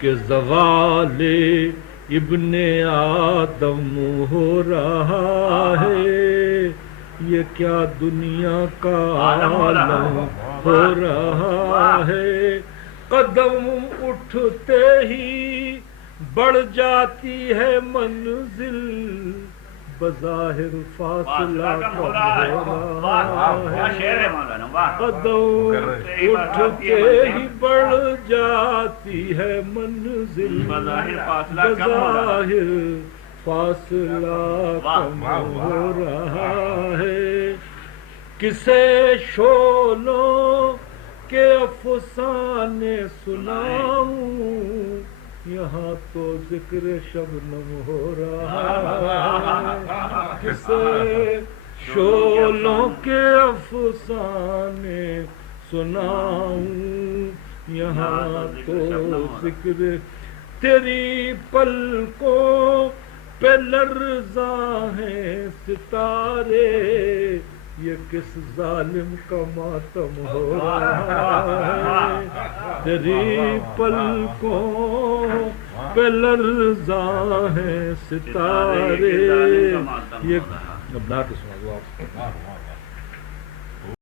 کہ زوال ابن آدم ہو رہا ہے، یہ کیا دنیا کا عالم ہو رہا ہے۔ قدم اٹھتے ہی بڑھ جاتی ہے منزل، بظاہر فاصلہ کم ہو رہا ہے۔ قدم اٹھتے ہی بڑھ جاتی ہے منزل، بظاہر فاصلہ کم ہو رہا ہے۔ کسے شعلوں کے افسانے سناؤں، یہاں تو ذکر شبنم ہو رہا ہے۔ کسے شعلوں کے افسانے سناؤں، یہاں تو ذکر تیری پلکوں پہ لرزاں ہیں ستارے، یہ کس ظالم کا ماتم ہو رہا ہے۔ تیری پلکوں پہ لرزاں ہیں ستارے، یہ اب نعت سنا دو آپ۔